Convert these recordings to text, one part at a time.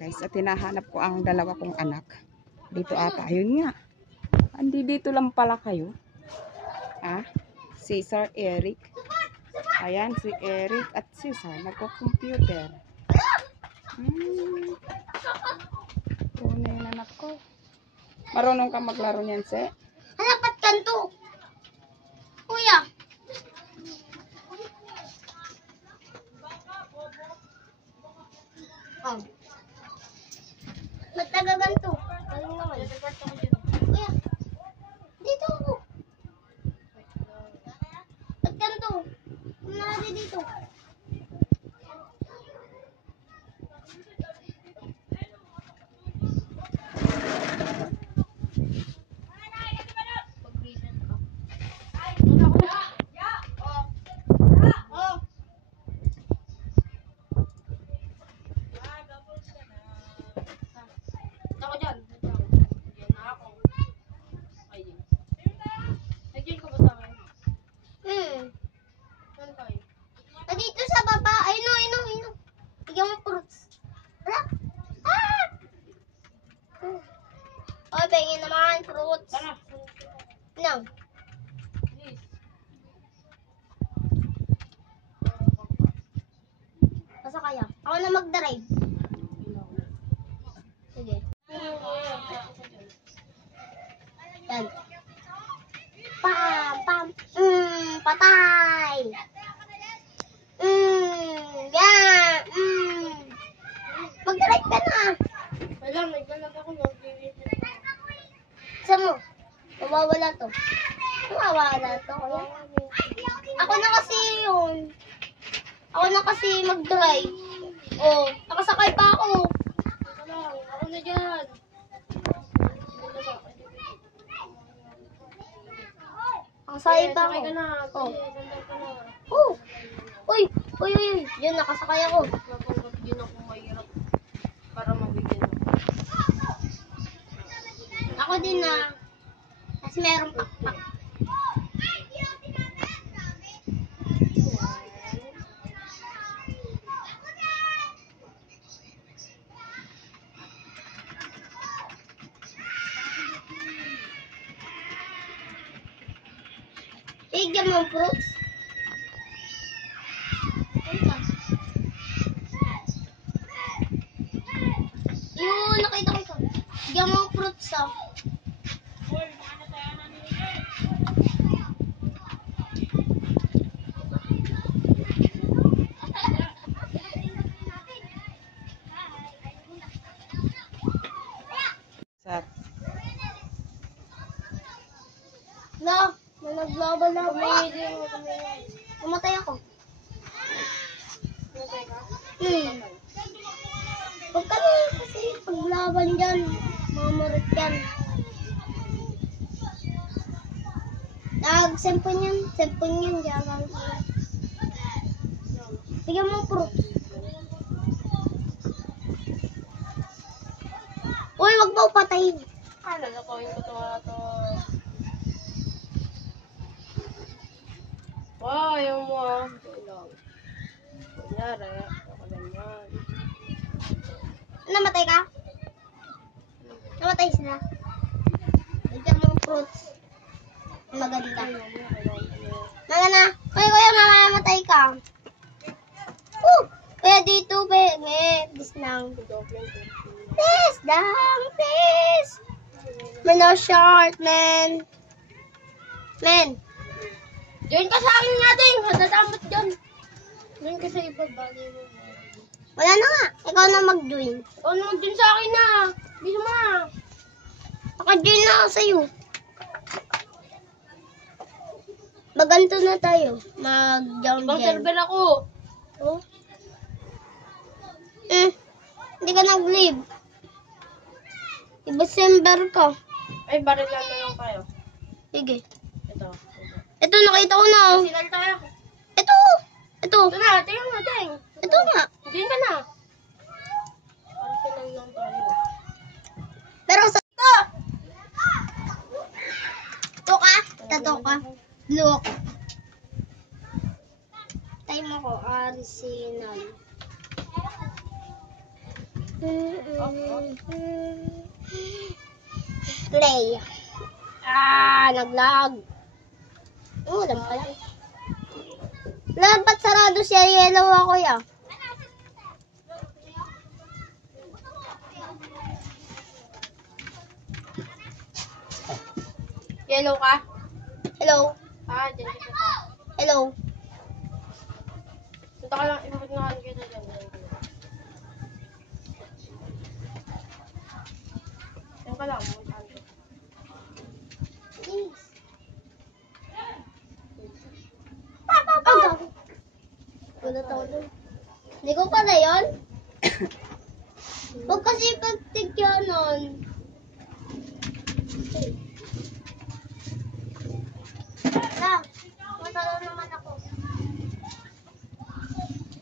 guys. At hinahanap ko ang dalawa kong anak. Dito ata. Ayun nga. Andi dito lang pala kayo. Ah? Cesar, Eric. Ayan, si Eric at Cesar. Nagko-computer. Puno yung anak ko. Marunong ka maglaro niyan, Se? Halapat kanto. Kuya. Oh. Ba't nagaganto? Ano naman? Kuya. Dito ako. Ba't ganto? Nari dito. Ako dyan. Diyan na ako. Ay, din. Nag-join ka ba sa akin? Saan tayo? Dito sa baba. Ay, no. Tigyan mo fruits. Hala. Ah! Oh, pengin naman fruits. Tara. No. Please. Basta kaya. Ako na mag-drive. Sige. Yan. Pam. Patay. Yan. Mag-drive ka na. Wala, naglalag ako. Nag-visit ako. Saan mo? Mawawala to. Mawawala to. Ako na kasi yun. Ako na kasi mag-drive. Oh, nakasakay pa ako. Ako lang. Ako na dyan. Nakasakay pa Sakay ako. ka na. Oh. Sandal ka na. Oh. Uy. Yun, nakasakay ako. Napanggap din ako mahirap para mabigyan ako. Ako din na. Kasi merong pakpak. Tigyan mo ang fruits. Yun, nakita ko ito. Tigyan mo ang fruits, ah. Sat. La, naglaban ako. Pumatay ako. Huwag ka na kasi paglaban dyan. Mamarit yan. Nag-sempon yan. Sempon yan. Diyan. Bigyan mo ang fruits. Uy, wag mo patayin. Lalakoyin ko to. Wow, ayaw mo ah. Ito lang. Kunyari, ako ganyan. Namatay ka? Namatay sila. Bigyan mo ang fruits. Maganda. Maganda. Kuya, mamamatay ka. Kuya, dito, bis lang. Please lang, please. Mano short, man. Join ka sa akin nga din. Madadamot dyan. Join ka sa iba. Bagay mo. Wala na nga. Ikaw na mag-join. Ikaw naman dyan sa akin na. Bisa mo na. Naka-join na ako sa'yo. Baganto na tayo. Mag-jump Ibang dyan. server ako. Oh. Hindi ka nag-leave. December ka. Ay, baril lang na lang tayo. Sige. Ito. Ito, nakita ko na. Oh. Sinal tayo. Ito. Ito na, tingnan natin. Ito nga. Join ka na. Para sinal lang tayo. Pero sa... Ito ka? Tato ka? Blue ako. Time ako. Arsenal. Play. Naglag. Lang pala. Ba't sarado siya? Yellow ako ya. Yellow ka? Hello? Dyan kita sa. Hello? Punta ka lang, imabot nga kita dyan. Yan ka lang, punta ka. Please. Ang gabi. Gulat ako dun. Hindi ko pala yun. Huwag kasi pagtigyanon. Na, matalo naman ako.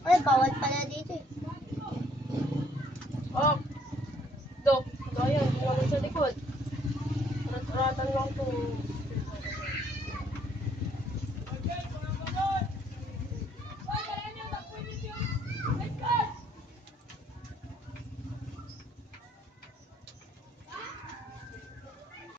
Ay, bawal pala dito eh. Dok, ayun, tumawag sa likod. Ratan lang to.